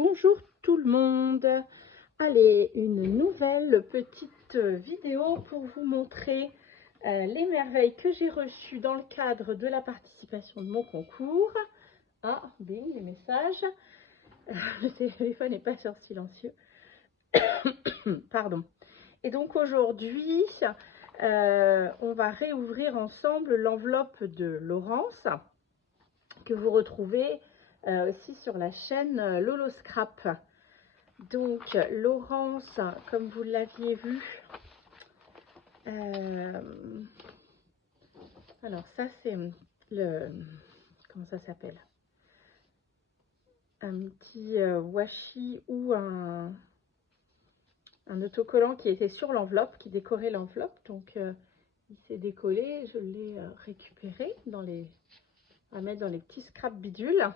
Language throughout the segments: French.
Bonjour tout le monde. Allez, une nouvelle petite vidéo pour vous montrer les merveilles que j'ai reçues dans le cadre de la participation de mon concours. Ah, bing, les messages. Le téléphone n'est pas sur silencieux. Pardon. Et donc aujourd'hui, on va réouvrir ensemble l'enveloppe de Laurence que vous retrouvez aussi sur la chaîne Lolo Scrap. Donc Laurence, comme vous l'aviez vu, alors ça c'est le, comment ça s'appelle, un petit washi ou un autocollant qui était sur l'enveloppe, qui décorait l'enveloppe. Donc il s'est décollé, je l'ai récupéré dans les, à mettre dans les petits scraps bidules.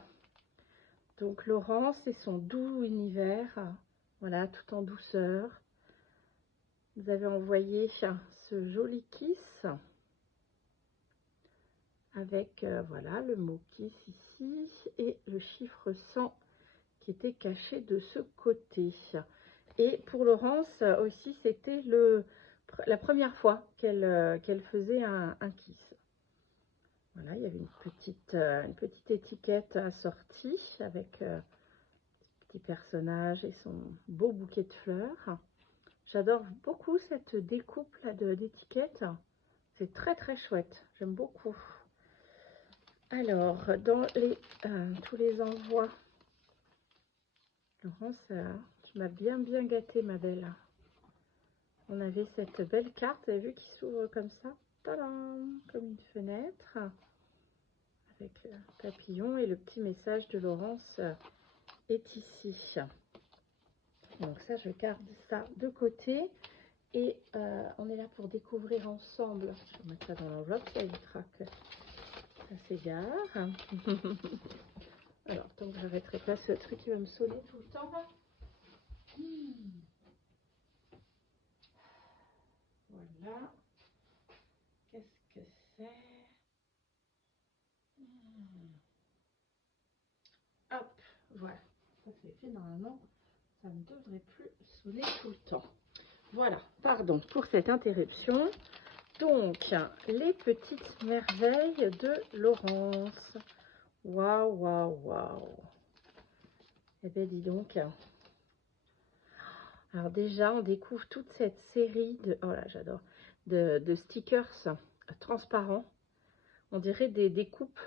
Donc Laurence et son doux univers, voilà, tout en douceur. Vous avez envoyé ce joli kiss avec voilà le mot kiss ici et le chiffre 100 qui était caché de ce côté. Et pour Laurence aussi, c'était la première fois qu'elle faisait un kiss. Voilà, il y avait une petite étiquette assortie avec petit personnage et son beau bouquet de fleurs. J'adore beaucoup cette découpe là d'étiquettes. C'est très très chouette. J'aime beaucoup. Alors, dans les, tous les envois, Laurence, tu m'as bien gâtée, ma belle. On avait cette belle carte, vous avez vu, qui s'ouvre comme ça. Tadam, comme une fenêtre. Avec papillon et le petit message de Laurence est ici. Donc ça, je garde ça de côté. Et on est là pour découvrir ensemble. Je vais mettre ça dans l'enveloppe, ça évitera que ça s'égare. Alors, tant que j'arrêterai pas ce truc qui va me sonner tout le temps. Voilà. Qu'est-ce que c'est? Hop, voilà. Ça c'est fait normalement. Ça ne devrait plus sonner tout le temps. Voilà, pardon pour cette interruption. Donc, les petites merveilles de Laurence. Waouh, waouh, waouh. Eh bien, dis donc. Alors déjà, on découvre toute cette série de, oh là, j'adore, de stickers transparents. On dirait des découpes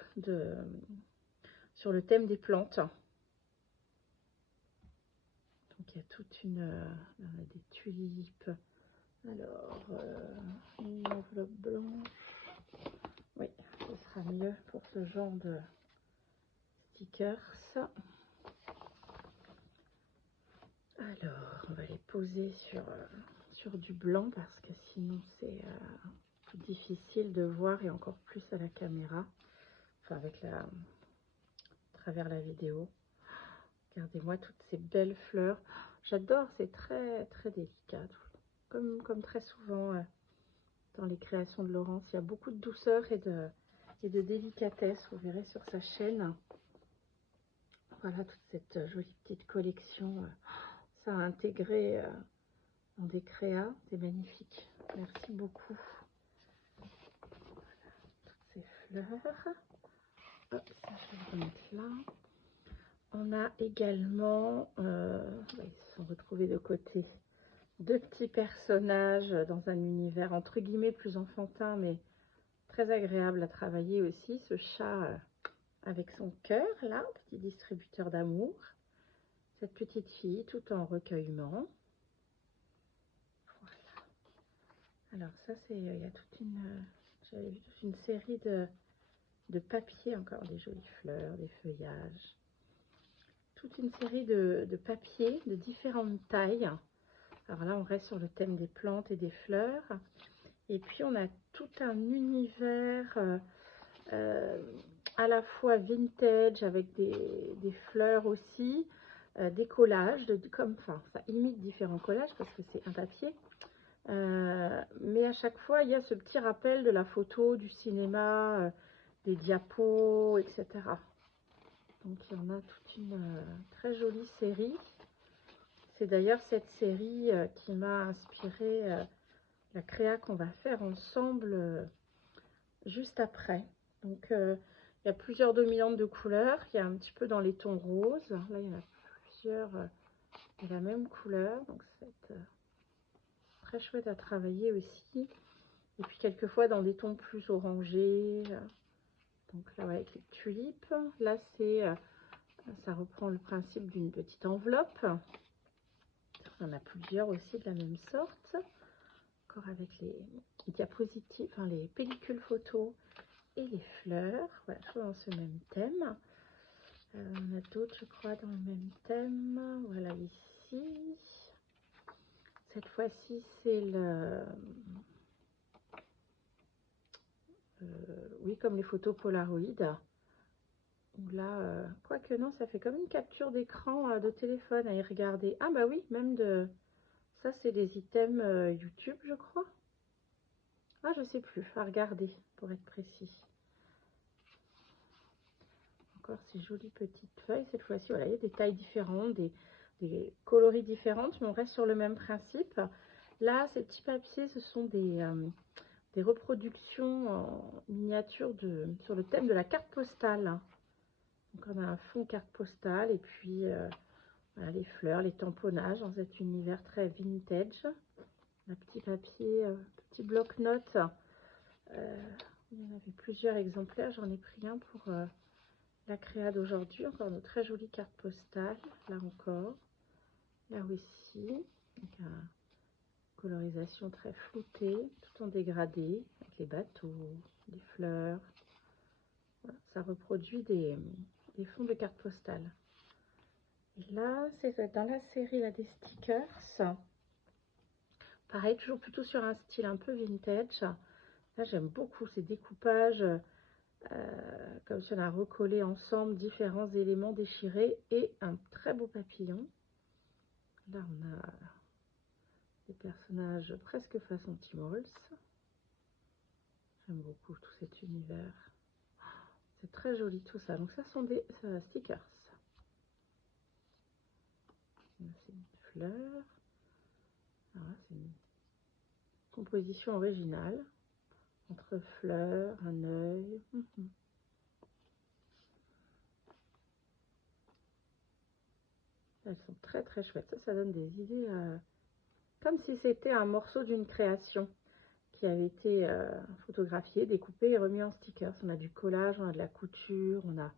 sur le thème des plantes. Donc il y a toute des tulipes. Alors, une enveloppe blanche. Oui, ce sera mieux pour ce genre de stickers. Alors, on va les poser sur du blanc parce que sinon c'est plus difficile de voir et encore plus à la caméra, enfin avec à travers la vidéo. Regardez-moi toutes ces belles fleurs. J'adore, c'est très très délicat. Comme très souvent dans les créations de Laurence, il y a beaucoup de douceur et de délicatesse. Vous verrez sur sa chaîne. Voilà toute cette jolie petite collection. Ça a intégré dans des créas, c'est magnifique. Merci beaucoup. Voilà, toutes ces fleurs. Hop, ça je vais le remettre là. On a également, ils se sont retrouvés de côté, deux petits personnages dans un univers entre guillemets plus enfantin, mais très agréable à travailler aussi. Ce chat avec son cœur là, petit distributeur d'amour. Cette petite fille tout en recueillement. Voilà. Alors ça c'est, il y a toute j'avais vu toute une série de papiers, encore des jolies fleurs, des feuillages. Toute une série de papiers de différentes tailles. Alors là, on reste sur le thème des plantes et des fleurs. Et puis, on a tout un univers à la fois vintage avec des fleurs aussi, des collages, enfin, ça imite différents collages parce que c'est un papier. Mais à chaque fois, il y a ce petit rappel de la photo, du cinéma, des diapos, etc. Donc il y en a toute une très jolie série. C'est d'ailleurs cette série qui m'a inspiré la créa qu'on va faire ensemble juste après. Donc il y a plusieurs dominantes de couleurs. Il y a un petit peu dans les tons roses. Là il y en a plusieurs de la même couleur. Donc ça va être très chouette à travailler aussi. Et puis quelquefois dans des tons plus orangés. Donc là ouais, avec les tulipes. Là c'est ça reprend le principe d'une petite enveloppe. Il y en a plusieurs aussi de la même sorte. Encore avec les diapositives, enfin les pellicules photos et les fleurs. Voilà, toujours dans ce même thème. On a d'autres, je crois, dans le même thème. Voilà, ici. Cette fois-ci, c'est le... oui, comme les photos Polaroid. Là, quoique non, ça fait comme une capture d'écran de téléphone à y regarder. Ah bah oui, même de... Ça, c'est des items YouTube, je crois. Ah, je sais plus, à regarder, pour être précis. Encore ces jolies petites feuilles. Cette fois-ci, voilà, il y a des tailles différentes, des coloris différentes, mais on reste sur le même principe. Là, ces petits papiers, ce sont des reproductions en miniature sur le thème de la carte postale. Donc, on a un fond carte postale et puis voilà, les fleurs, les tamponnages dans cet univers très vintage. Un petit papier, petit bloc-notes. Il y en avait plusieurs exemplaires. J'en ai pris un pour la créa d'aujourd'hui. Encore une très jolie carte postale. Là encore. Là aussi. Donc, colorisation très floutée, tout en dégradé, avec les bateaux, les fleurs. Voilà, ça reproduit des fonds de cartes postales. Et là, c'est dans la série là, des stickers. Pareil, toujours plutôt sur un style un peu vintage. Là, j'aime beaucoup ces découpages, comme si on a recollé ensemble différents éléments déchirés et un très beau papillon. Là, on a des personnages presque façon Timols. J'aime beaucoup tout cet univers. C'est très joli tout ça. Donc ça sont des stickers. C'est une fleur. C'est une composition originale. Entre fleurs, un œil. Elles sont très très chouettes. Ça donne des idées comme si c'était un morceau d'une création qui avait été photographié, découpé et remis en stickers. On a du collage, on a de la couture, on a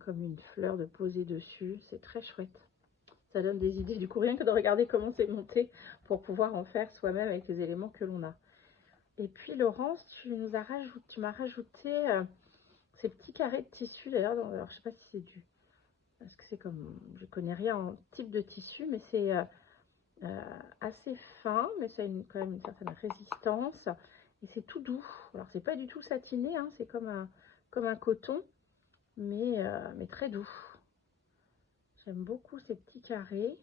comme une fleur de poser dessus. C'est très chouette. Ça donne des idées du coup, rien que de regarder comment c'est monté pour pouvoir en faire soi-même avec les éléments que l'on a. Et puis Laurence, tu m'as rajouté ces petits carrés de tissu d'ailleurs. Alors je sais pas si c'est du... Parce que c'est comme... Je connais rien en type de tissu, mais c'est assez fin, mais ça a quand même une certaine résistance. Et c'est tout doux. Alors c'est pas du tout satiné, hein, c'est comme un coton, mais très doux. J'aime beaucoup ces petits carrés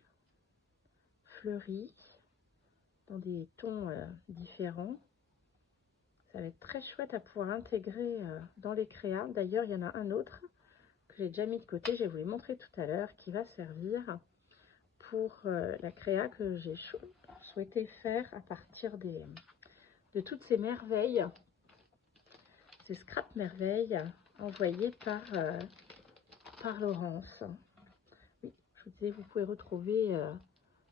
fleuris dans des tons différents. Ça va être très chouette à pouvoir intégrer dans les créas. D'ailleurs, il y en a un autre que j'ai déjà mis de côté, je vais vous les montrer tout à l'heure, qui va servir pour la créa que j'ai souhaité faire à partir de toutes ces merveilles, ces scrap merveilles envoyées par Laurence. Oui, je vous disais, vous pouvez retrouver,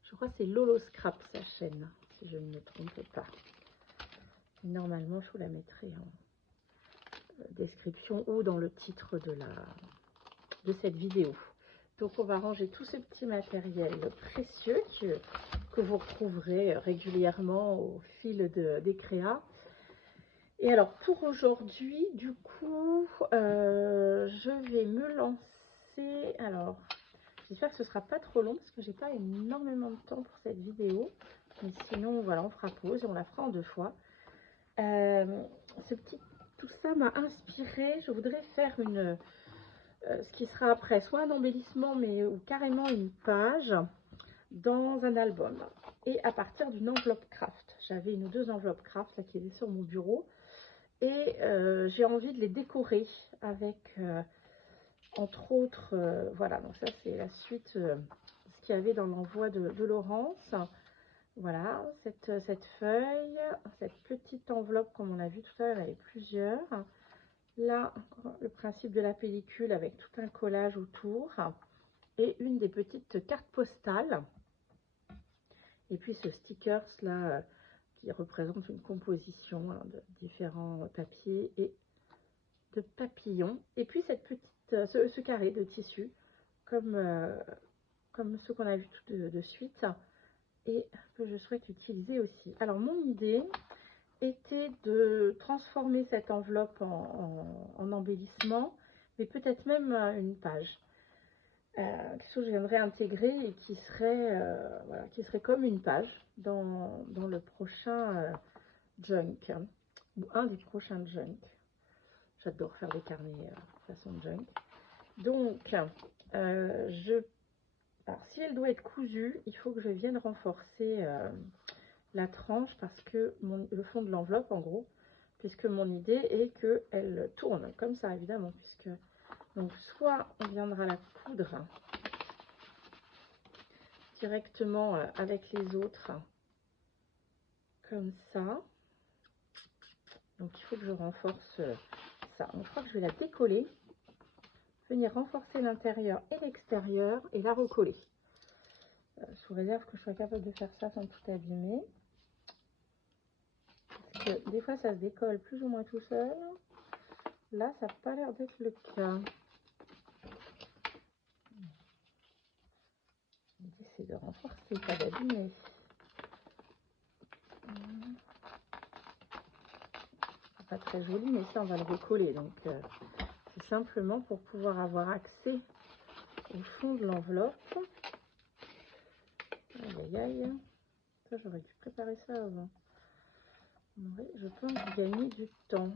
je crois que c'est Lolo Scrap, sa chaîne, si je ne me trompe pas. Normalement, je vous la mettrai en description ou dans le titre de cette vidéo. Donc, on va ranger tout ce petit matériel précieux que vous retrouverez régulièrement au fil des créas. Et alors, pour aujourd'hui, du coup, je vais me lancer. Alors, j'espère que ce sera pas trop long parce que j'ai pas énormément de temps pour cette vidéo. Mais sinon, voilà, on fera pause et on la fera en 2 fois. Tout ça m'a inspiré. Je voudrais faire ce qui sera après, soit un embellissement, mais ou carrément une page dans un album. Et à partir d'une enveloppe craft. J'avais 1 ou 2 enveloppes craft là, qui étaient sur mon bureau. Et j'ai envie de les décorer avec entre autres, voilà, donc ça c'est la suite, ce qu'il y avait dans l'envoi de Laurence. Voilà, cette feuille, cette petite enveloppe, comme on a vu tout à l'heure, il y avait plusieurs. Là, le principe de la pellicule avec tout un collage autour. Et une des petites cartes postales. Et puis ce stickers là, qui représente une composition hein, de différents papiers et de papillons. Et puis cette petite, ce carré de tissu, comme, comme ceux qu'on a vu tout de suite, et que je souhaite utiliser aussi. Alors mon idée était de transformer cette enveloppe en embellissement, mais peut-être même une page. Quelque chose que j'aimerais intégrer et qui serait, voilà, qui serait comme une page dans le prochain junk, ou un des prochains junk. J'adore faire des carnets façon junk. Donc, alors, si elle doit être cousue, il faut que je vienne renforcer la tranche parce que le fond de l'enveloppe, en gros, puisque mon idée est qu'elle tourne comme ça, évidemment, puisque donc soit on viendra la coudre directement avec les autres, comme ça. Donc il faut que je renforce ça. Donc, je crois que je vais la décoller, venir renforcer l'intérieur et l'extérieur et la recoller. Sous réserve que je sois capable de faire ça sans tout abîmer. Parce que des fois ça se décolle plus ou moins tout seul. Là ça n'a pas l'air d'être le cas. L'idée c'est de renforcer, pas d'abîmer. C'est pas très joli, mais ça on va le recoller. Donc c'est simplement pour pouvoir avoir accès au fond de l'enveloppe. Aïe aïe aïe. Ça j'aurais dû préparer ça avant. Oui, je pense gagner du temps.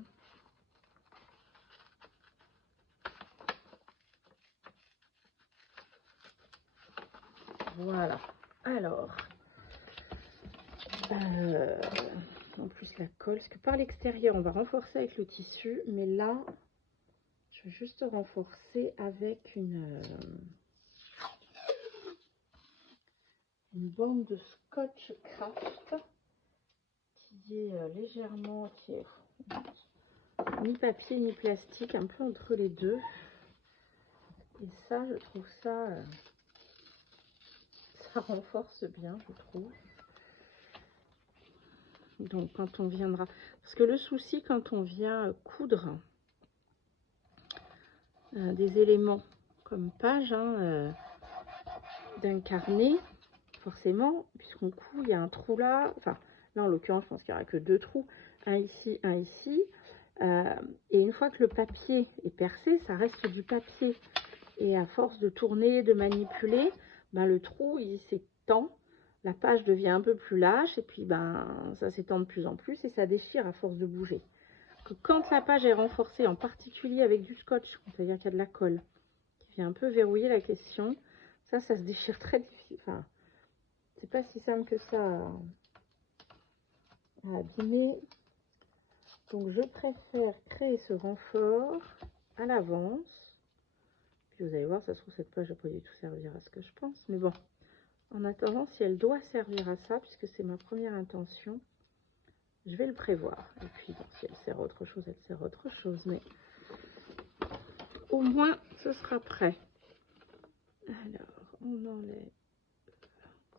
Voilà. Alors, en plus la colle, parce que par l'extérieur, on va renforcer avec le tissu, mais là, je vais juste renforcer avec une bande de Scotch Craft qui est légèrement, qui est ni papier ni plastique, un peu entre les deux. Et ça, je trouve ça, ça renforce bien, je trouve. Donc quand on viendra, parce que le souci quand on vient coudre des éléments comme page d'un carnet, forcément, puisqu'on coud, il y a un trou là, enfin là en l'occurrence je pense qu'il n'y aura que deux trous, un ici, et une fois que le papier est percé, ça reste du papier, et à force de tourner, de manipuler, ben, le trou il s'étend, la page devient un peu plus lâche, et puis ben ça s'étend de plus en plus, et ça déchire à force de bouger. Que quand la page est renforcée, en particulier avec du scotch, c'est-à-dire qu'il y a de la colle, qui vient un peu verrouiller la question, ça se déchire très difficile, enfin, c'est pas si simple que ça à abîmer. Donc je préfère créer ce renfort à l'avance. Puis vous allez voir, ça se trouve cette page n'a pas du tout servir à ce que je pense. Mais bon, en attendant, si elle doit servir à ça, puisque c'est ma première intention, je vais le prévoir. Et puis bon, si elle sert à autre chose, elle sert à autre chose. Mais au moins, ce sera prêt. Alors, on enlève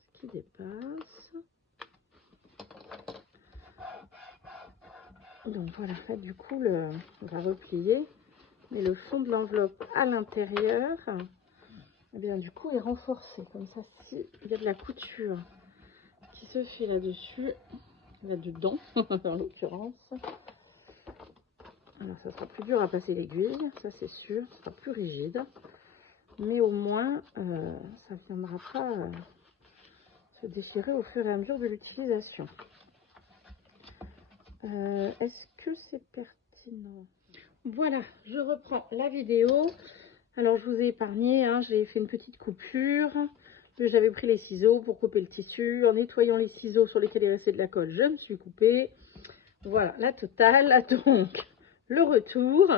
ce qui dépasse. Donc voilà, là, du coup, on va replier. Mais le fond de l'enveloppe à l'intérieur, eh bien du coup, est renforcé. Comme ça, s'il y a de la couture qui se fait là-dessus, là-dedans, en l'occurrence, alors ça sera plus dur à passer l'aiguille, ça c'est sûr, ça sera plus rigide. Mais au moins, ça ne viendra pas se déchirer au fur et à mesure de l'utilisation. Est-ce que c'est pertinent? Voilà, je reprends la vidéo. Alors je vous ai épargné, j'ai fait une petite coupure. J'avais pris les ciseaux pour couper le tissu. En nettoyant les ciseaux sur lesquels il restait de la colle, je me suis coupée. Voilà, la totale. Donc, le retour.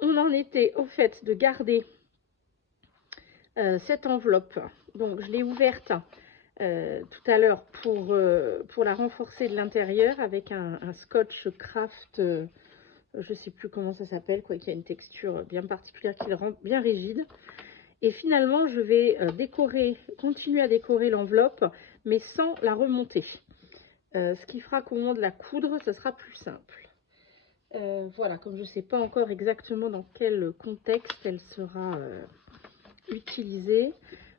On en était au fait de garder cette enveloppe. Donc je l'ai ouverte tout à l'heure pour la renforcer de l'intérieur avec un scotch craft, je sais plus comment ça s'appelle, quoi, qui a une texture bien particulière, qui le rend bien rigide. Et finalement, je vais continuer à décorer l'enveloppe, mais sans la remonter. Ce qui fera qu'au moment de la coudre, ce sera plus simple. Voilà, comme je ne sais pas encore exactement dans quel contexte elle sera utilisée,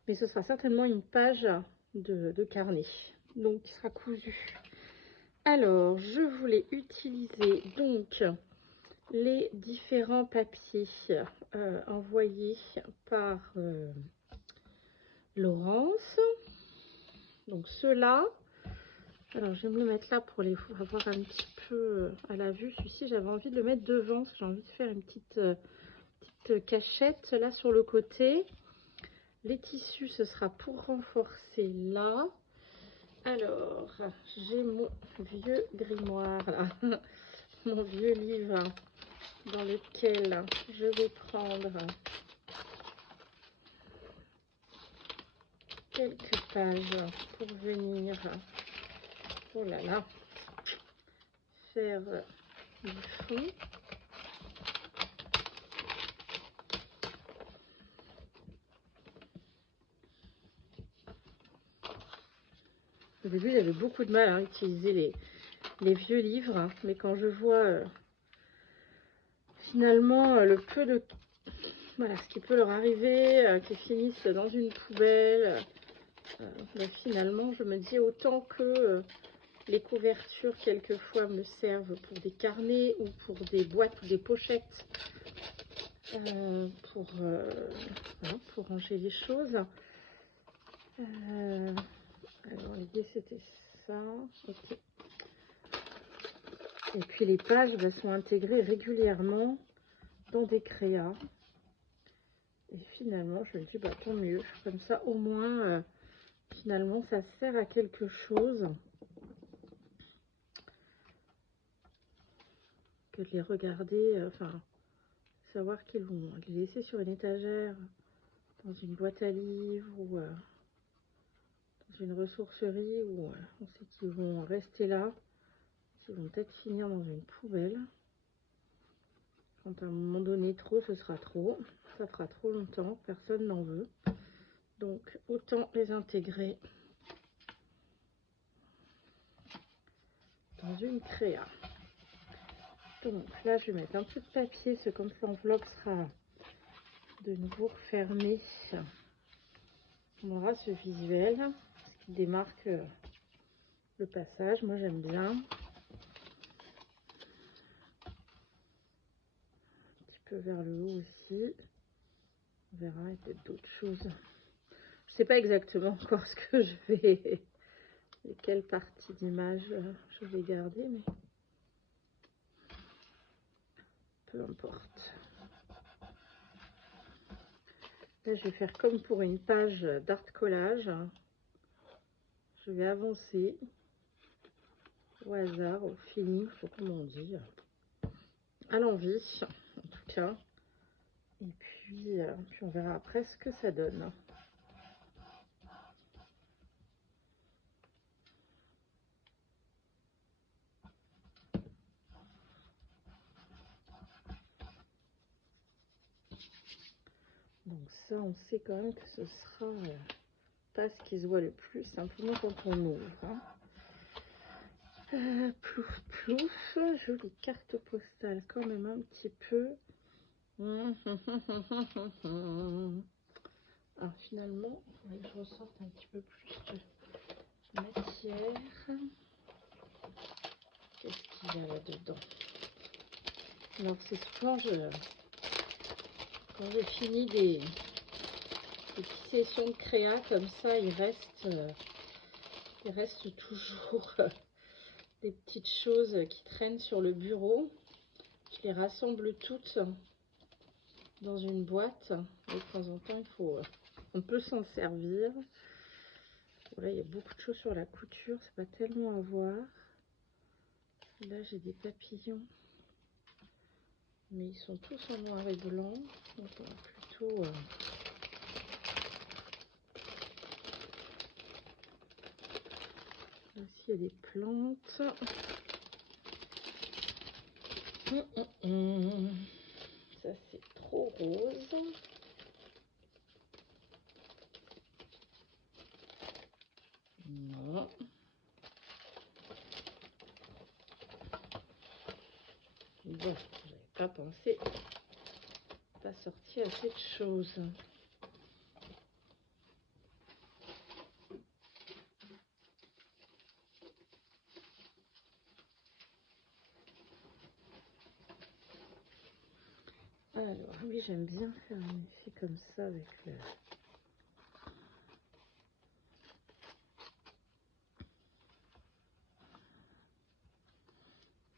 mais ce sera certainement une page de carnet, donc qui sera cousu. Alors, je voulais utiliser donc les différents papiers envoyés par Laurence. Donc ceux-là, alors je vais me le mettre là pour les avoir un petit peu à la vue. Celui-ci, j'avais envie de le mettre devant, parce que j'ai envie de faire une petite cachette là sur le côté. Les tissus, ce sera pour renforcer là. Alors, j'ai mon vieux grimoire là, mon vieux livre dans lequel je vais prendre quelques pages pour venir, oh là là, faire du fond. Au début, j'avais beaucoup de mal à utiliser les vieux livres, mais quand je vois finalement le peu de... Voilà, ce qui peut leur arriver, qu'ils finissent dans une poubelle, ben, finalement, je me dis autant que les couvertures, quelquefois, me servent pour des carnets ou pour des boîtes ou des pochettes, voilà, pour ranger les choses. Alors, l'idée, c'était ça. Okay. Et puis, les pages sont intégrées régulièrement dans des créas. Et finalement, je me dis, bah, tant mieux. Comme ça, au moins, finalement, ça sert à quelque chose que de les regarder, enfin, savoir qu'ils vont les laisser sur une étagère, dans une boîte à livres ou dans une ressourcerie où on sait qu'ils vont rester là, qu'ils vont peut-être finir dans une poubelle. Quand à un moment donné, trop, ce sera trop. Ça fera trop longtemps, personne n'en veut. Donc, autant les intégrer dans une créa. Donc là, je vais mettre un peu de papier, c'est comme ça l'enveloppe sera de nouveau refermée. On aura ce visuel, ce qui démarque le passage. Moi, j'aime bien. Un petit peu vers le haut aussi. On verra, il y a peut-être d'autres choses. Je sais pas exactement encore ce que je vais, quelle partie d'image je vais garder, mais peu importe. Là, je vais faire comme pour une page d'art collage. Je vais avancer au hasard, au feeling, je sais pas comment on dit, à l'envie, en tout cas. Et puis on verra après ce que ça donne. Donc ça, on sait quand même que ce sera pas ce qui se voit le plus, simplement quand on ouvre. Hein. Plouf, plouf, jolie carte postale quand même un petit peu. Alors finalement, il faudrait que je ressorte un petit peu plus de matière. Qu'est-ce qu'il y a là-dedans? Alors c'est souvent, quand j'ai fini des petites sessions de créa comme ça, il reste toujours des petites choses qui traînent sur le bureau. Je les rassemble toutes dans une boîte. Et de temps en temps, on peut s'en servir. Voilà, il y a beaucoup de choses sur la couture, c'est pas tellement à voir. Là, j'ai des papillons, mais ils sont tous en noir et blanc. Donc, on va plutôt il y a des plantes. Ça, c'est trop rose. Non. Bon, j'avais pas pensé, pas sorti assez de choses. Alors, oui, j'aime bien faire un effet comme ça avec le...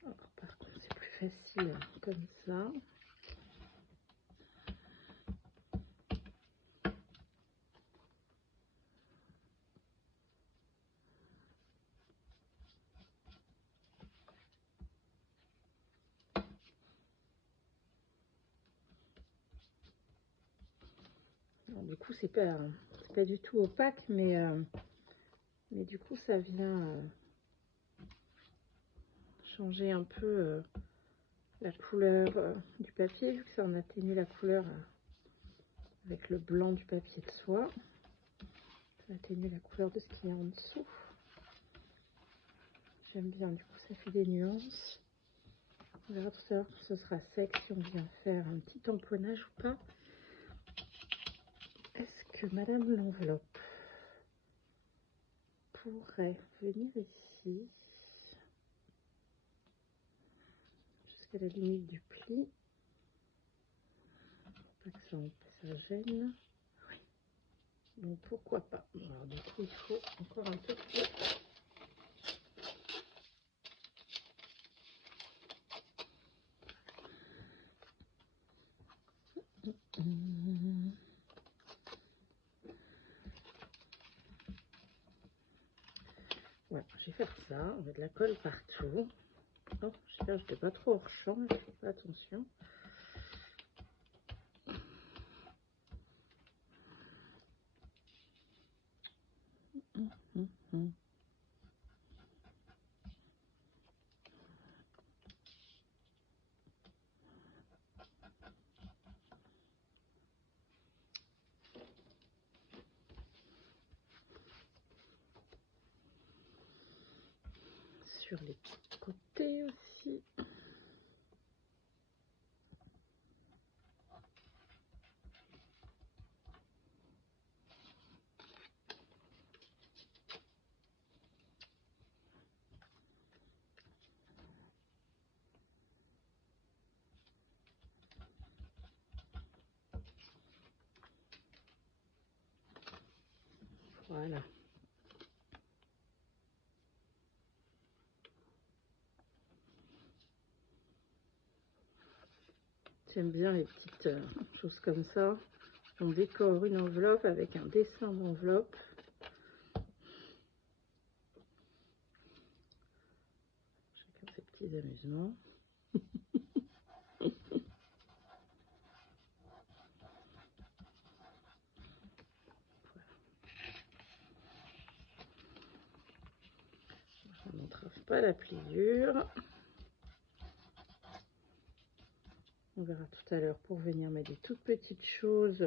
Alors, par contre, c'est plus facile comme ça. Alors, du coup, c'est pas du tout opaque, mais du coup, ça vient changer un peu la couleur du papier, vu que ça en atténue la couleur avec le blanc du papier de soie. Ça atténue la couleur de ce qu'il y a en dessous. J'aime bien, du coup, ça fait des nuances. On verra tout à l'heure quand ce sera sec si on vient faire un petit tamponnage ou pas. Est-ce que Madame l'enveloppe pourrait venir ici jusqu'à la limite du pli, pour pas que ça gêne. Oui. Donc pourquoi pas. Alors du coup il faut encore un peu plus. Voilà, je vais faire ça. On met de la colle partout. Oh, j'espère que je n'étais pas trop hors champ, je fais pas attention. Sur les côtés aussi. Voilà. J'aime bien les petites choses comme ça. On décore une enveloppe avec un dessin d'enveloppe. Chacun ses petits amusements. On n'entrave pas la pliure. On verra tout à l'heure pour venir mettre des toutes petites choses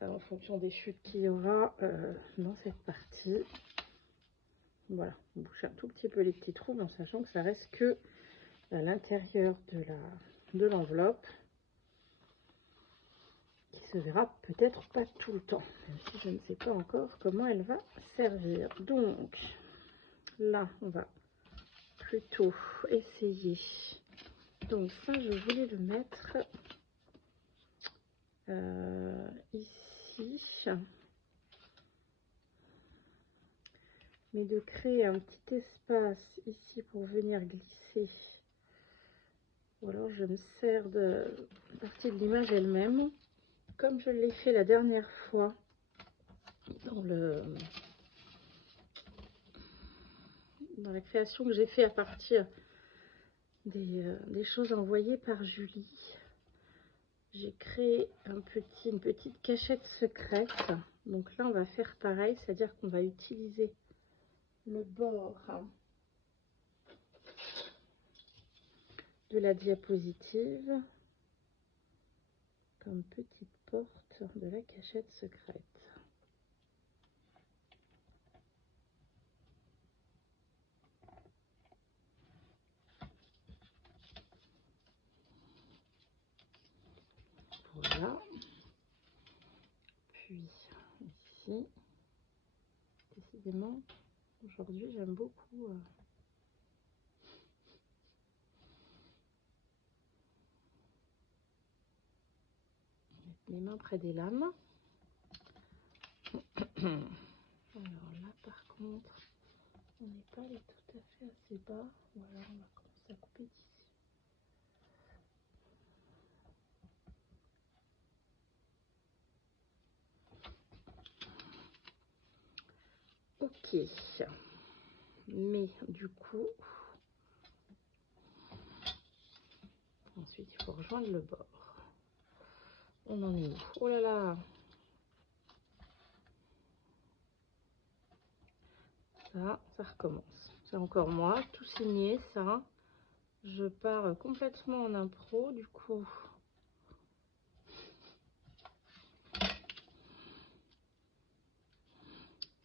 en fonction des chutes qu'il y aura dans cette partie. Voilà, on bouche un tout petit peu les petits trous, mais en sachant que ça reste que à l'intérieur de l'enveloppe, qui se verra peut-être pas tout le temps, même si je ne sais pas encore comment elle va servir. Donc là, on va plutôt essayer. Donc ça, je voulais le mettre ici, mais de créer un petit espace ici pour venir glisser, ou alors je me sers de partie de l'image elle-même, comme je l'ai fait la dernière fois dans la création que j'ai fait à partir des choses envoyées par Julie. J'ai créé une petite cachette secrète. Donc là, on va faire pareil, c'est-à-dire qu'on va utiliser le bord de la diapositive comme petite porte de la cachette secrète. Voilà. Puis ici, décidément, aujourd'hui j'aime beaucoup mettre les mains près des lames. Alors là par contre, on n'est pas allé tout à fait assez bas. Voilà, on va commencer à couper d'ici. Ok, mais du coup, ensuite il faut rejoindre le bord. On en est où? Oh là là! Ça recommence. C'est encore moi, tout signé, ça. Je pars complètement en impro, du coup.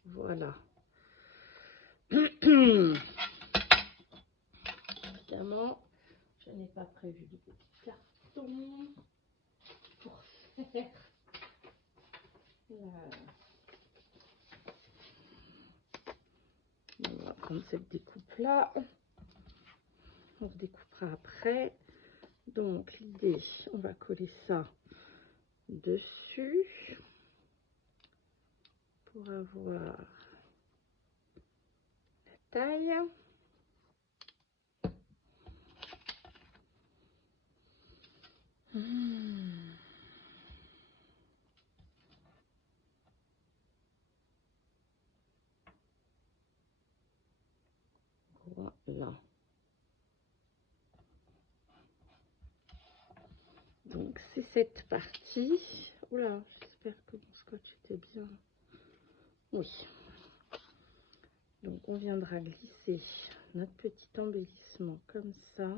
Voilà. Évidemment, je n'ai pas prévu de petit carton pour faire on va prendre cette découpe là. On redécoupera après. Donc l'idée, on va coller ça dessus pour avoir la taille. Voilà. Donc c'est cette partie. Oula, j'espère que mon scotch était bien. Oui. Donc on viendra glisser notre petit embellissement comme ça.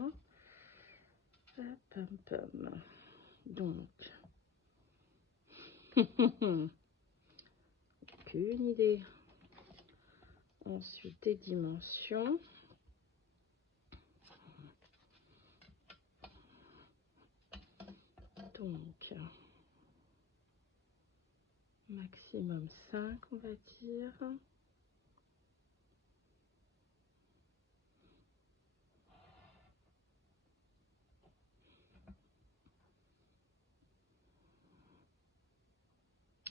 Pam pam. Donc aucune idée. Ensuite des dimensions. Donc maximum 5 on va dire.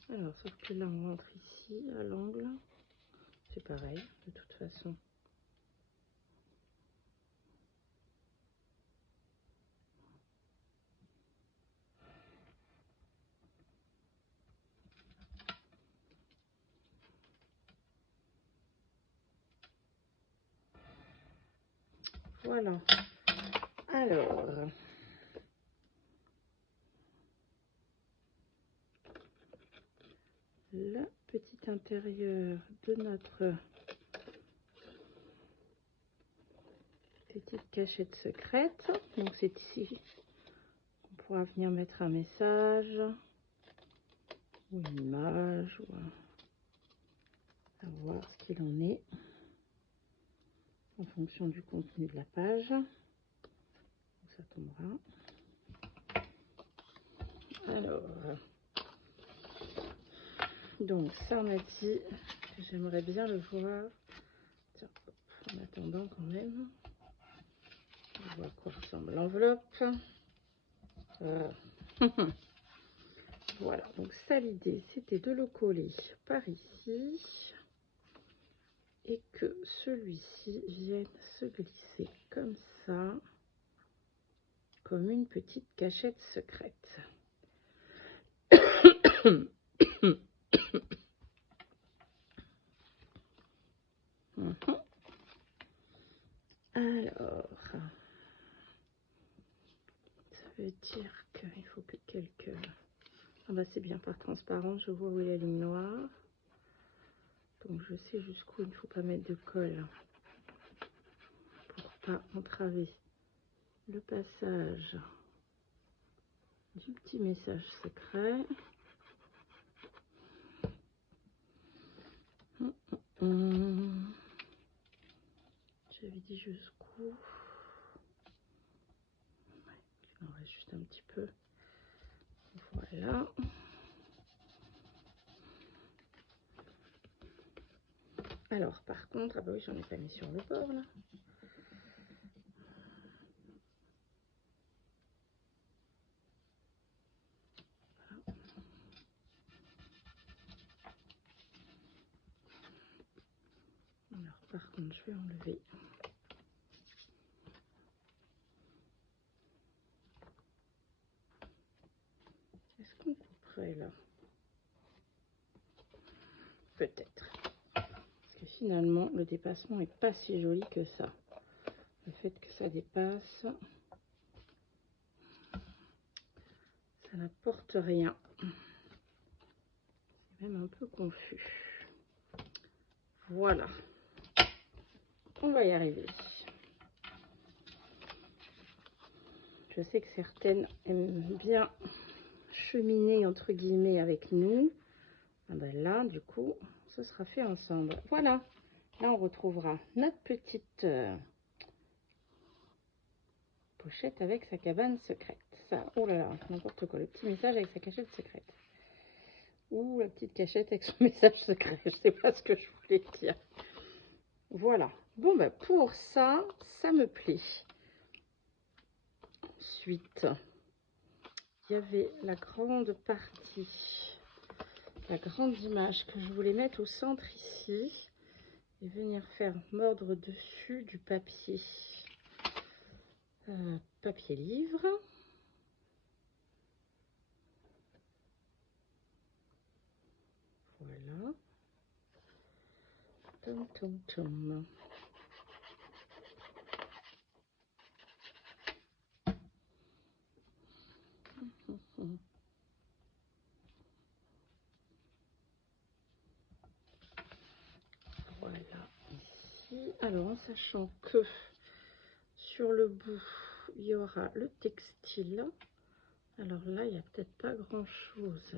Alors sauf que là on rentre ici à l'angle. C'est pareil de toute façon. Voilà. Alors, le petit intérieur de notre petite cachette secrète. Donc c'est ici qu'on pourra venir mettre un message ou une image ou à voir ce qu'il en est en fonction du contenu de la page. Ça tombera. Alors, donc ça on a dit, j'aimerais bien le voir. Tiens, en attendant quand même, on voit à quoi ressemble l'enveloppe. Voilà, donc ça l'idée c'était de le coller par ici et que celui-ci vienne se glisser comme ça, comme une petite cachette secrète. Alors, ça veut dire qu'il faut que quelques... Ah bah c'est bien, par transparence, je vois où est la ligne noire. Donc je sais jusqu'où il ne faut pas mettre de colle pour pas entraver le passage du petit message secret. J'avais dit jusqu'où. Ouais, il en reste juste un petit peu. Voilà. Alors, par contre, ah bah oui, j'en ai pas mis sur le bord là. Alors, par contre, je vais enlever. Est-ce qu'on couperait là? Peut-être. Parce que finalement, le dépassement n'est pas si joli que ça. Le fait que ça dépasse, ça n'apporte rien. C'est même un peu confus. Voilà. On va y arriver. Je sais que certaines aiment bien cheminer entre guillemets avec nous. Ah ben là, du coup, ce sera fait ensemble. Voilà. Là, on retrouvera notre petite pochette avec sa cabane secrète. Ça, oh là là, n'importe quoi. Le petit message avec sa cachette secrète. Ou la petite cachette avec son message secret. Je sais pas ce que je voulais dire. Voilà. Bon, ben pour ça, ça me plaît. Ensuite, il y avait la grande partie, la grande image que je voulais mettre au centre ici. Et venir faire mordre dessus du papier. Papier livre. Voilà. Tom, tom, tom. Voilà, ici. Alors, en sachant que sur le bout, il y aura le textile. Alors là, il n'y a peut-être pas grand-chose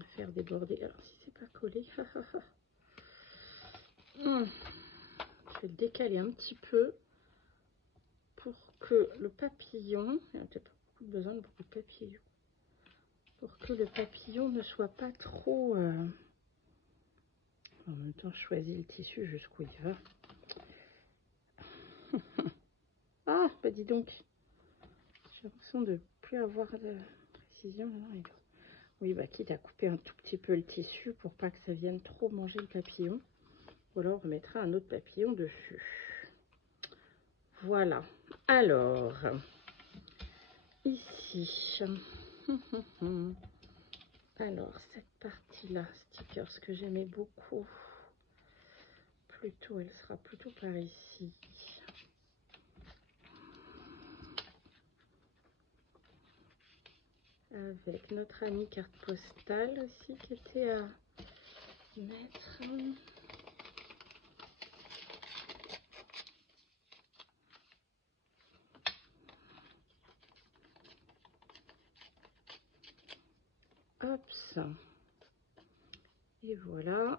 à faire déborder. Alors, si c'est pas collé, je vais le décaler un petit peu pour que le papillon, il n'y a peut-être pas beaucoup besoin de beaucoup de papillons, pour que le papillon ne soit pas trop... En même temps, je choisis le tissu jusqu'où il va. Ah, bah dis donc. J'ai l'impression de ne plus avoir de précision. Oui, bah quitte à couper un tout petit peu le tissu pour pas que ça vienne trop manger le papillon. Ou alors on mettra un autre papillon dessus. Voilà. Alors, ici. Alors, cette partie-là, stickers que j'aimais beaucoup. Plutôt, elle sera plutôt par ici. Avec notre amie carte postale aussi qui était à mettre. Hop, ça. Et voilà.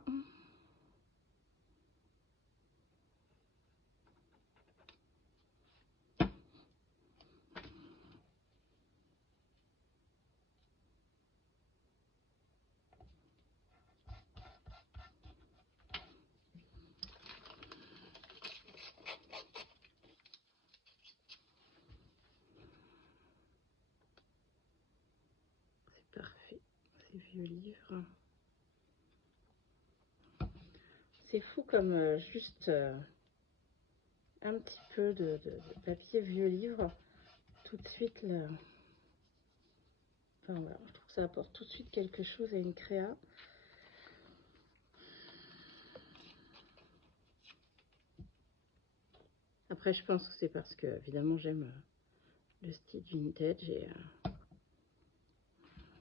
C'est parfait. Ces vieux livres. C'est fou comme juste un petit peu de papier vieux livre. Tout de suite, là. Enfin voilà, je trouve que ça apporte tout de suite quelque chose à une créa. Après, je pense que c'est parce que, évidemment, j'aime le style vintage et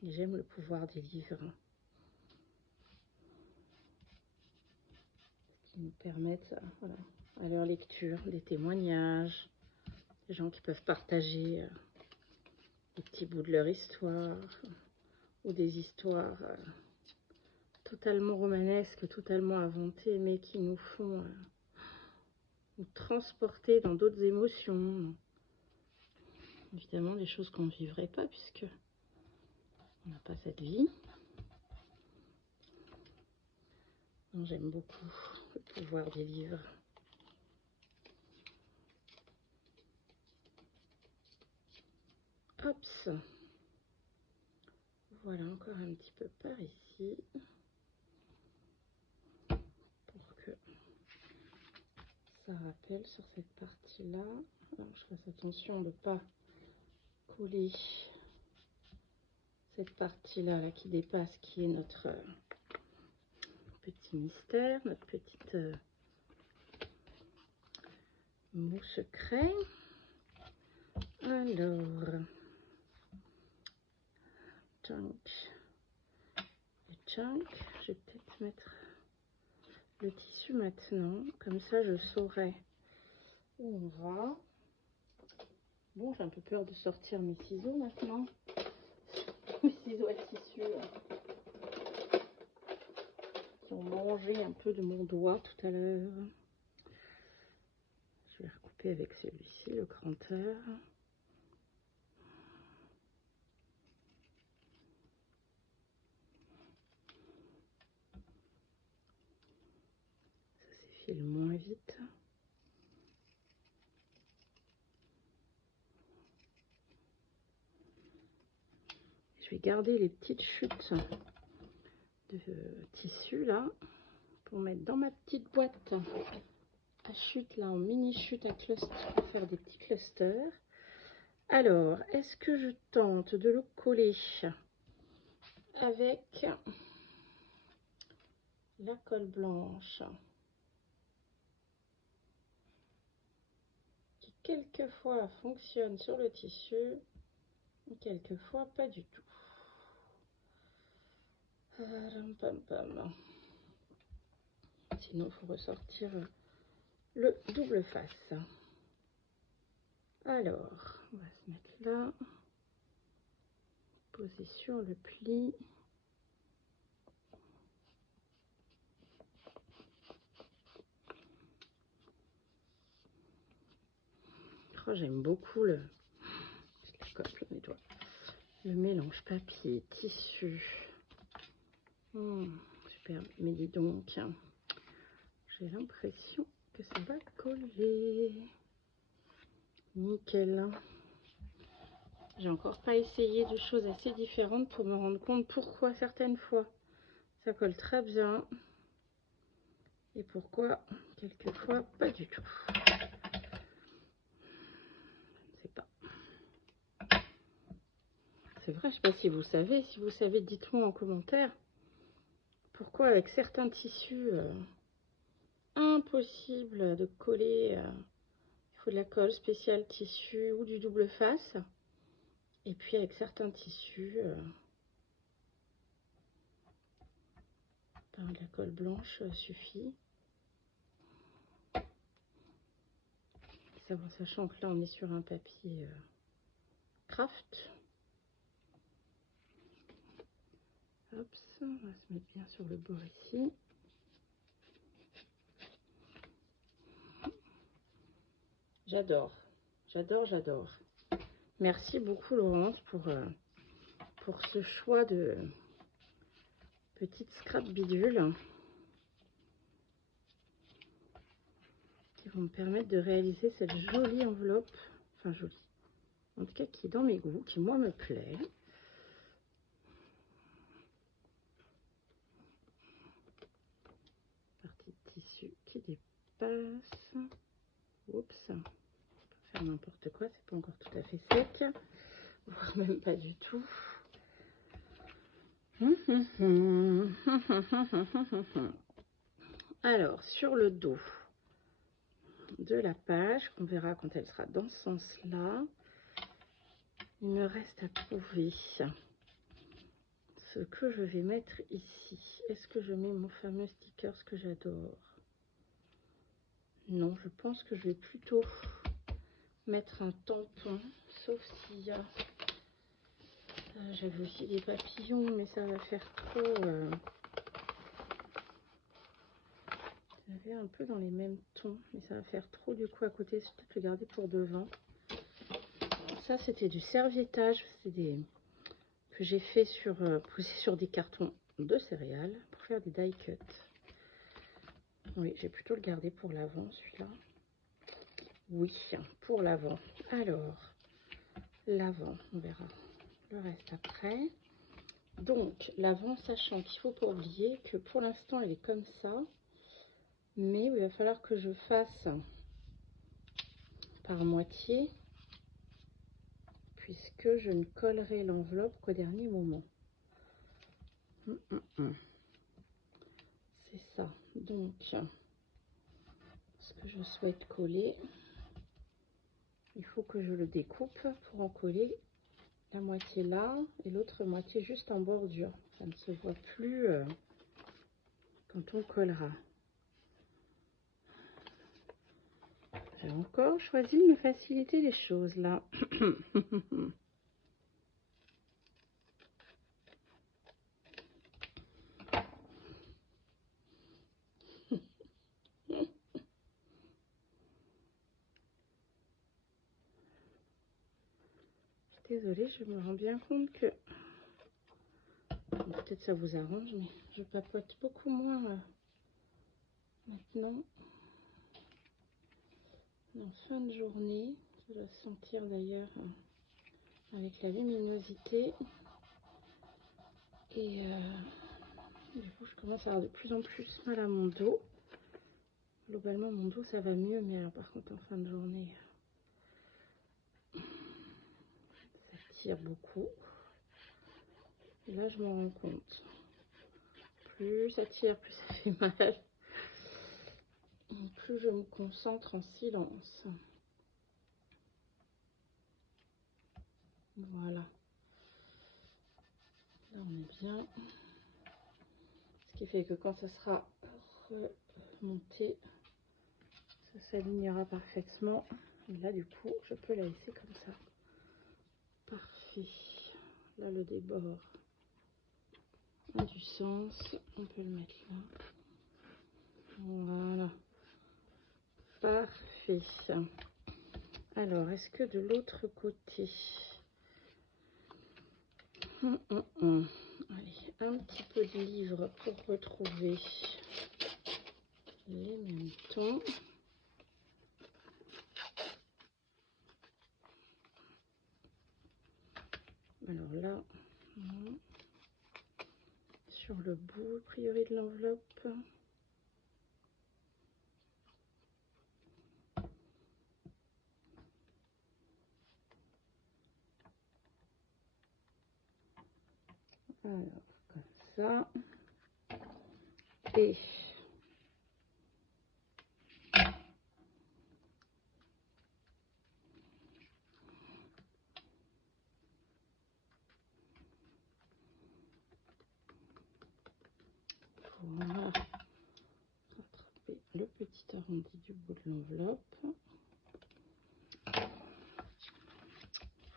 j'aime le pouvoir des livres. qui nous permettent, voilà, à leur lecture, des témoignages, des gens qui peuvent partager des petits bouts de leur histoire, ou des histoires totalement romanesques, totalement inventées, mais qui nous font nous transporter dans d'autres émotions. Évidemment, des choses qu'on ne vivrait pas, puisque on n'a pas cette vie. J'aime beaucoup le pouvoir des livres. Hops. Voilà, encore un petit peu par ici. Pour que ça rappelle sur cette partie-là. Alors, je fasse attention de ne pas coller cette partie-là là, qui dépasse, qui est notre petit mystère, notre petite mot secret. Alors, chunk. Je vais peut-être mettre le tissu maintenant, comme ça je saurai où on va. Bon, j'ai un peu peur de sortir mes ciseaux maintenant. Mes ciseaux à tissu qui ont mangé un peu de mon doigt tout à l'heure. Je vais recouper avec celui-ci, le cranteur. Ça s'effile moins vite. Je vais garder les petites chutes de tissu là pour mettre dans ma petite boîte à chute là, en mini chute à cluster, pour faire des petits clusters. Alors, est-ce que je tente de le coller avec la colle blanche qui quelquefois fonctionne sur le tissu et quelquefois pas du tout. Sinon, il faut ressortir le double face. Alors, on va se mettre là, poser sur le pli. Oh, j'aime beaucoup le mélange papier, tissu. Super, mais dis donc, j'ai l'impression que ça va coller. Nickel. J'ai encore pas essayé de choses assez différentes pour me rendre compte pourquoi certaines fois ça colle très bien et pourquoi quelquefois pas du tout. Je sais pas. C'est vrai, je sais pas si vous savez. Si vous savez, dites-moi en commentaire pourquoi avec certains tissus impossible de coller. Il faut de la colle spéciale tissu ou du double face. Et puis avec certains tissus, de la colle blanche suffit. Ça, bon, sachant que là on est sur un papier craft. Hop, on va se mettre bien sur le bord ici. J'adore, j'adore, j'adore. Merci beaucoup Laurence pour ce choix de petite scrap bidule qui vont me permettre de réaliser cette jolie enveloppe, enfin jolie, en tout cas qui est dans mes goûts, qui moi me plaît. Partie de tissu qui dépasse. Oups, on peut faire n'importe quoi, c'est pas encore tout à fait sec, voire même pas du tout. Alors, sur le dos de la page, qu'on verra quand elle sera dans ce sens-là, il me reste à trouver ce que je vais mettre ici. Est-ce que je mets mon fameux sticker, ce que j'adore? Non, je pense que je vais plutôt mettre un tampon, sauf si j'avais aussi des papillons, mais ça va faire trop. J'avais un peu dans les mêmes tons, mais ça va faire trop du coup à côté. Je vais peut-être le garder pour devant. Ça, c'était du serviettage, c'est des que j'ai fait posé sur des cartons de céréales pour faire des die cut. Oui, j'ai plutôt le garder pour l'avant, celui-là. Oui, pour l'avant. Alors, l'avant, on verra le reste après. Donc, l'avant, sachant qu'il ne faut pas oublier que pour l'instant, elle est comme ça. Mais il va falloir que je fasse par moitié, puisque je ne collerai l'enveloppe qu'au dernier moment. C'est ça. Donc, ce que je souhaite coller, il faut que je le découpe pour en coller la moitié là et l'autre moitié juste en bordure. Ça ne se voit plus quand on collera. J'ai encore choisi de me faciliter les choses là. Désolée, je me rends bien compte que peut-être ça vous arrange, mais je papote beaucoup moins maintenant. En fin de journée, je dois sentir d'ailleurs avec la luminosité. Et du coup, je commence à avoir de plus en plus mal à mon dos. Globalement, mon dos, ça va mieux, mais alors par contre, en fin de journée, ça tire beaucoup. Et là, je m'en rends compte. Plus ça tire, plus ça fait mal. Et plus je me concentre en silence. Voilà. Là, on est bien. Ce qui fait que quand ça sera remonté, ça s'alignera parfaitement. Et là, du coup, je peux la laisser comme ça. Parfait. Là, le débord a du sens. On peut le mettre là. Voilà. Parfait. Alors, est-ce que de l'autre côté... Allez, un petit peu de livre pour retrouver les mêmes tons. Alors là, sur le bout, a priori de l'enveloppe. Alors, comme ça. Et voilà, rattraper le petit arrondi du bout de l'enveloppe.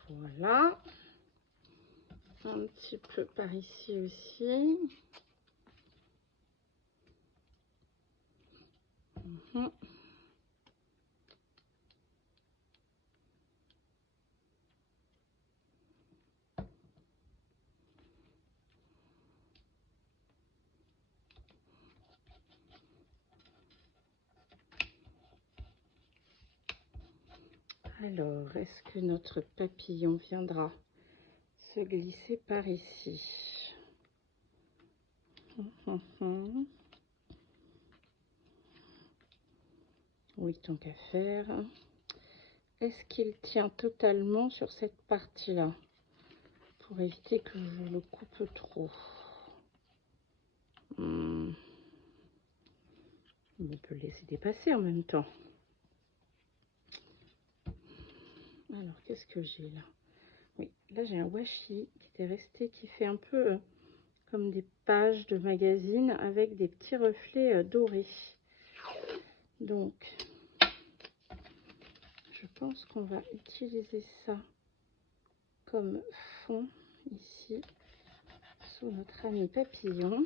Voilà. Un petit peu par ici aussi. Alors, est-ce que notre papillon viendra se glisser par ici? Oui, tant qu'à faire. Est-ce qu'il tient totalement sur cette partie-là? Pour éviter que je le coupe trop. On peut le laisser dépasser en même temps. Alors, qu'est-ce que j'ai là? Oui, là j'ai un washi qui était resté, qui fait un peu comme des pages de magazine avec des petits reflets dorés. Donc, je pense qu'on va utiliser ça comme fond ici sous notre ami papillon.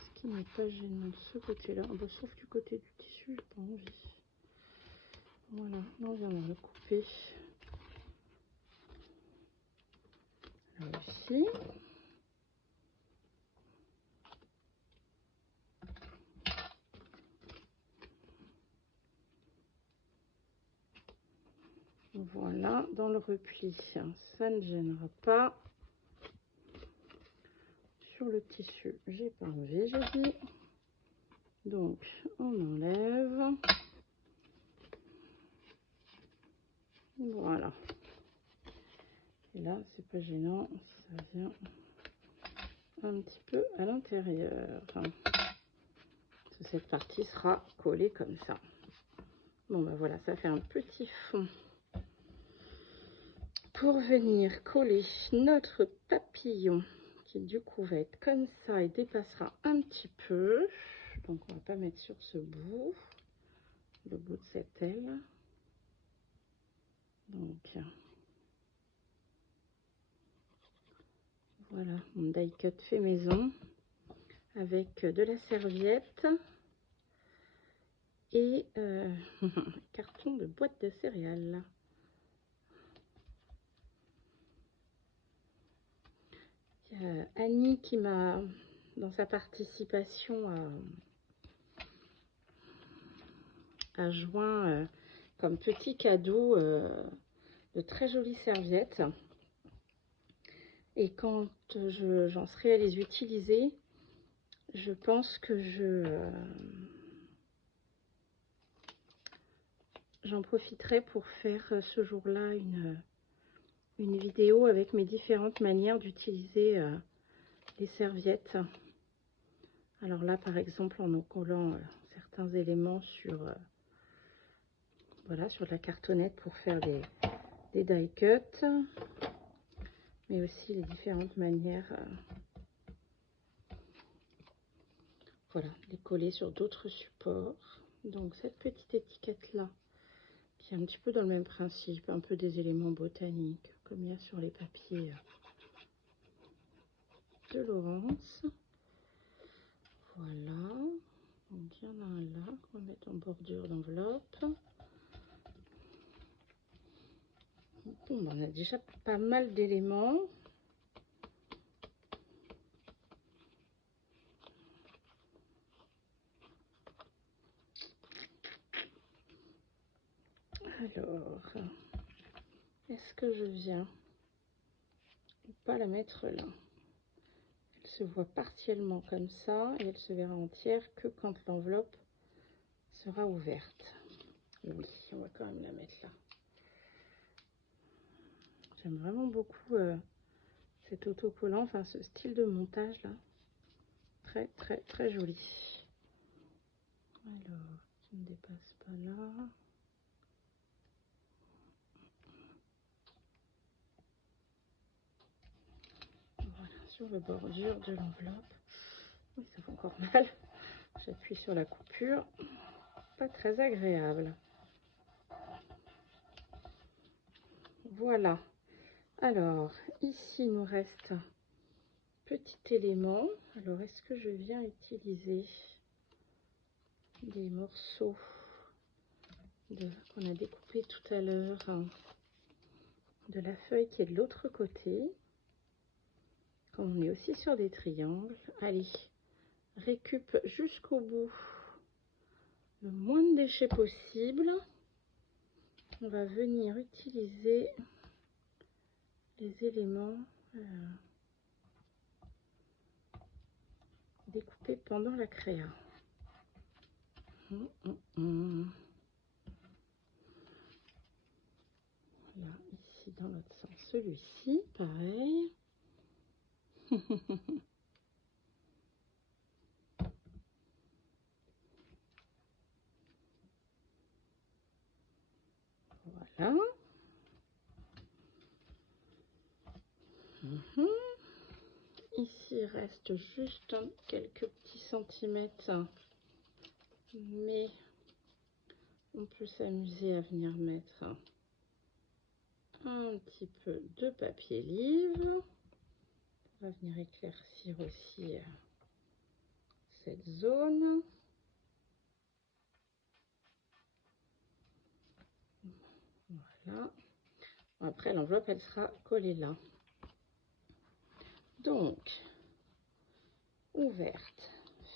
Ce qui n'est pas gênant de ce côté-là, sauf du côté du tissu, j'ai pas envie. Voilà, on vient de le couper. Là aussi. Voilà, dans le repli, ça ne gênera pas. Sur le tissu, j'ai pas envie, j'ai dit. Donc, on enlève. Voilà. Et là, c'est pas gênant, ça vient un petit peu à l'intérieur. Cette partie sera collée comme ça. Bon, ben voilà, ça fait un petit fond pour venir coller notre papillon qui du coup va être comme ça et dépassera un petit peu. Donc on va pas mettre sur ce bout, le bout de cette aile. Donc voilà, mon die cut fait maison avec de la serviette et carton de boîte de céréales. Il y a Annie qui m'a, dans sa participation, a joint comme petit cadeau de très jolies serviettes. Et quand j'en serai à les utiliser, je pense que j'en profiterai pour faire ce jour-là une vidéo avec mes différentes manières d'utiliser les serviettes. Alors là, par exemple, en collant certains éléments sur, voilà, sur de la cartonnette pour faire des die cuts, mais aussi les différentes manières, voilà, les coller sur d'autres supports. Donc cette petite étiquette là, qui est un petit peu dans le même principe, un peu des éléments botaniques, comme il y a sur les papiers de Laurence. Voilà, donc il y en a un là qu'on va mettre en bordure d'enveloppe. Bon, on a déjà pas mal d'éléments. Alors, est-ce que je viens ou pas la mettre là? Elle se voit partiellement comme ça et elle se verra entière que quand l'enveloppe sera ouverte. Oui, on va quand même la mettre là. J'aime vraiment beaucoup cet autocollant, enfin ce style de montage là. Très très très joli. Alors, qui ne dépasse pas là. Voilà, sur le bordure de l'enveloppe. Oui, ça fait encore mal. J'appuie sur la coupure. Pas très agréable. Voilà. Alors, ici, il nous reste un petit élément. Alors, est-ce que je viens utiliser des morceaux qu'on a découpé tout à l'heure de la feuille qui est de l'autre côté? Comme on est aussi sur des triangles, allez, récup jusqu'au bout le moins de déchets possible. On va venir utiliser les éléments découpés pendant la créa. Voilà, ici dans l'autre sens, celui-ci, pareil. Voilà. Ici, il reste juste quelques petits centimètres, mais On peut s'amuser à venir mettre un petit peu de papier livre. On va venir éclaircir aussi cette zone. Voilà. Après, l'enveloppe, elle sera collée là. Donc, ouverte,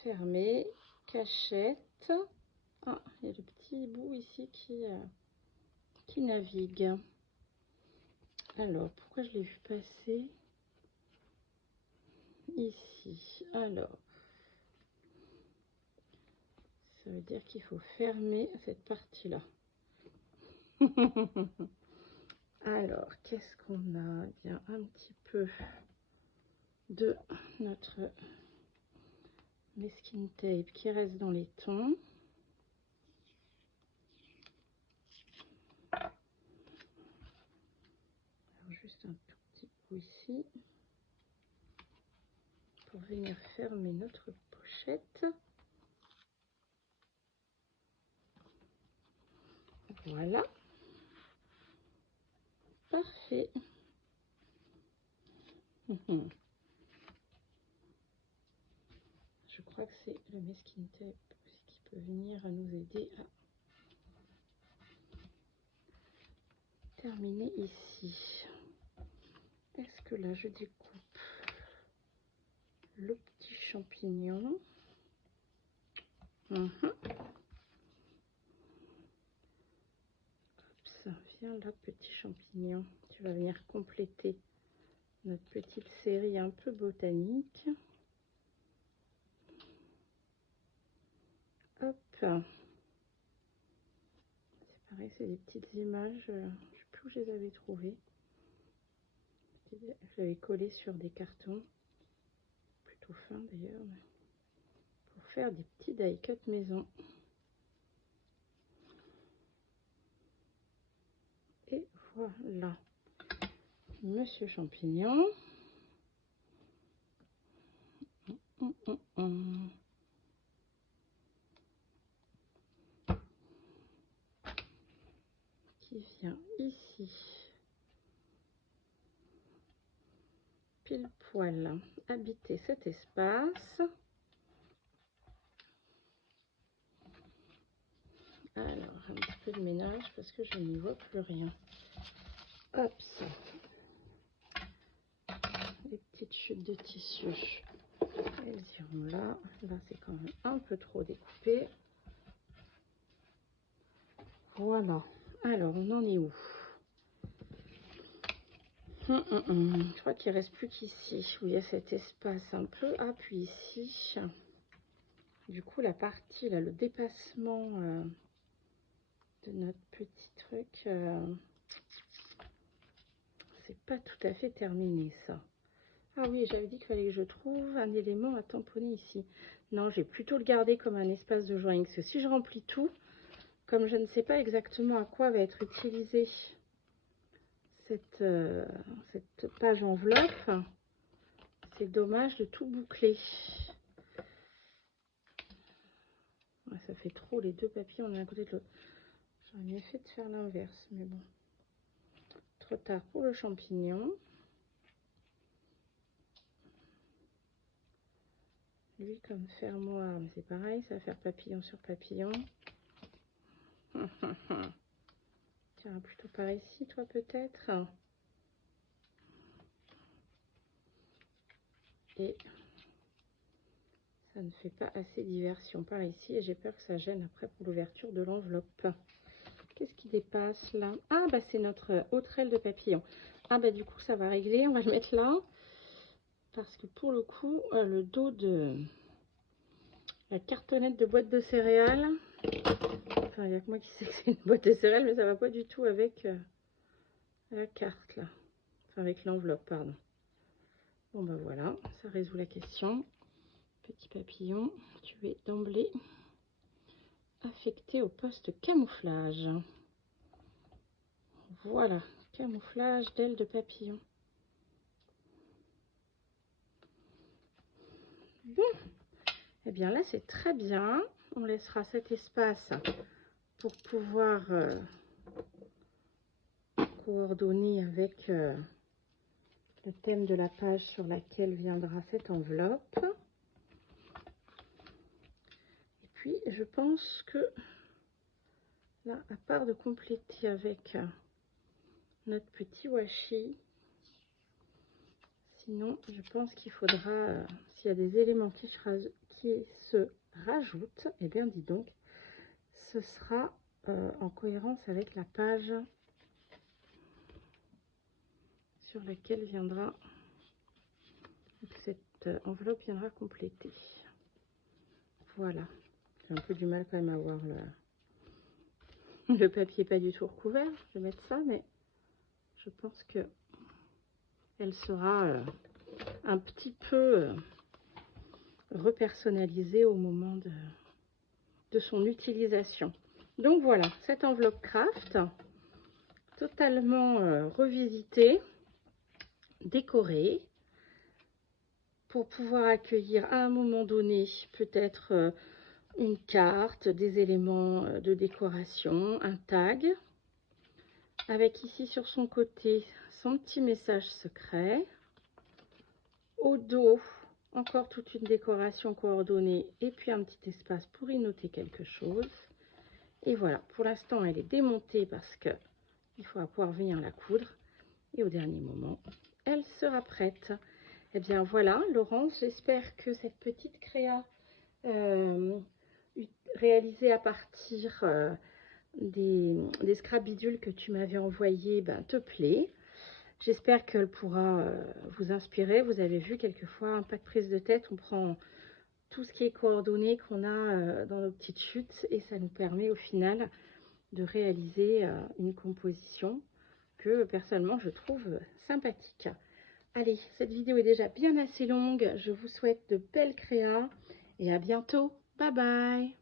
fermée, cachette. Ah, il y a le petit bout ici qui navigue. Alors, pourquoi je l'ai vu passer ici? Alors, ça veut dire qu'il faut fermer cette partie-là. Alors, qu'est-ce qu'on a? Eh bien, un petit peu de notre masking tape qui reste dans les tons. Alors, juste un tout petit peu ici pour venir fermer notre pochette. Voilà. Parfait. Je crois que c'est le masking tape qui peut venir nous aider à terminer ici. Est-ce que là je découpe le petit champignon? Ça vient là, petit champignon. Tu vas venir compléter notre petite série un peu botanique. Hop. C'est pareil, c'est des petites images. Je ne sais plus où je les avais trouvées. Je l'avais collé sur des cartons. Plutôt fin d'ailleurs. Pour faire des petits die cut maison. Et voilà. Monsieur Champignon. Qui vient ici. Pile poil habiter cet espace. Alors, un petit peu de ménage parce que je n'y vois plus rien. Hop, ça. Les petites chutes de tissu. Elles iront là. Là, c'est quand même un peu trop découpé. Voilà. Alors, on en est où? Je crois qu'il ne reste plus qu'ici, où il y a cet espace un peu. Ah, puis ici. Du coup, la partie, là, le dépassement de notre petit truc, c'est pas tout à fait terminé, ça. Ah oui, j'avais dit qu'il fallait que je trouve un élément à tamponner ici. Non, j'ai plutôt le garder comme un espace de joint. Parce que si je remplis tout, comme je ne sais pas exactement à quoi va être utilisée cette page enveloppe, c'est dommage de tout boucler. Ouais, ça fait trop, les deux papiers, on est à côté de l'autre. J'aurais mieux fait de faire l'inverse, mais bon. Trop tard pour le champignon. Lui, comme faire moi, c'est pareil, ça va faire papillon sur papillon. Tiens, plutôt par ici, toi, peut-être. Et ça ne fait pas assez diversion par ici. Et j'ai peur que ça gêne après pour l'ouverture de l'enveloppe. Qu'est-ce qui dépasse là? Ah, bah c'est notre autre aile de papillon. Ah, bah du coup, ça va régler. On va le mettre là. Parce que pour le coup, le dos de la cartonnette de boîte de céréales. Enfin, il n'y a que moi qui sais que c'est une boîte de céréales, mais ça va pas du tout avec la carte là. Enfin, avec l'enveloppe, pardon. Bon, bah voilà, ça résout la question. Petit papillon, tu es d'emblée affecté au poste camouflage. Voilà, camouflage d'aile de papillon. Bon, et bien là c'est très bien. On laissera cet espace pour pouvoir coordonner avec le thème de la page sur laquelle viendra cette enveloppe. Et puis, je pense que là, à part de compléter avec notre petit washi, sinon, je pense qu'il faudra, s'il y a des éléments qui se rajoutent, et bien dis donc, ce sera en cohérence avec la page sur laquelle viendra, cette enveloppe viendra compléter. Voilà. J'ai un peu du mal quand même à voir le papier pas du tout recouvert. Je vais mettre ça, mais je pense que elle sera un petit peu repersonnalisée au moment de son utilisation. Donc voilà, cette enveloppe craft, totalement revisitée, décorée, pour pouvoir accueillir à un moment donné peut-être une carte, des éléments de décoration, un tag, avec ici sur son côté son petit message secret. Au dos, encore toute une décoration coordonnée et puis un petit espace pour y noter quelque chose. Et voilà, pour l'instant elle est démontée parce que il faudra pouvoir venir la coudre et au dernier moment elle sera prête. Et bien voilà Laurence, j'espère que cette petite créa réalisée à partir des scrap bidules que tu m'avais envoyé te plaît. J'espère qu'elle pourra vous inspirer. Vous avez vu, quelquefois, un pack prise de tête, on prend tout ce qui est coordonné qu'on a dans nos petites chutes et ça nous permet au final de réaliser une composition que personnellement je trouve sympathique. Allez, cette vidéo est déjà bien assez longue. Je vous souhaite de belles créas et à bientôt. Bye bye!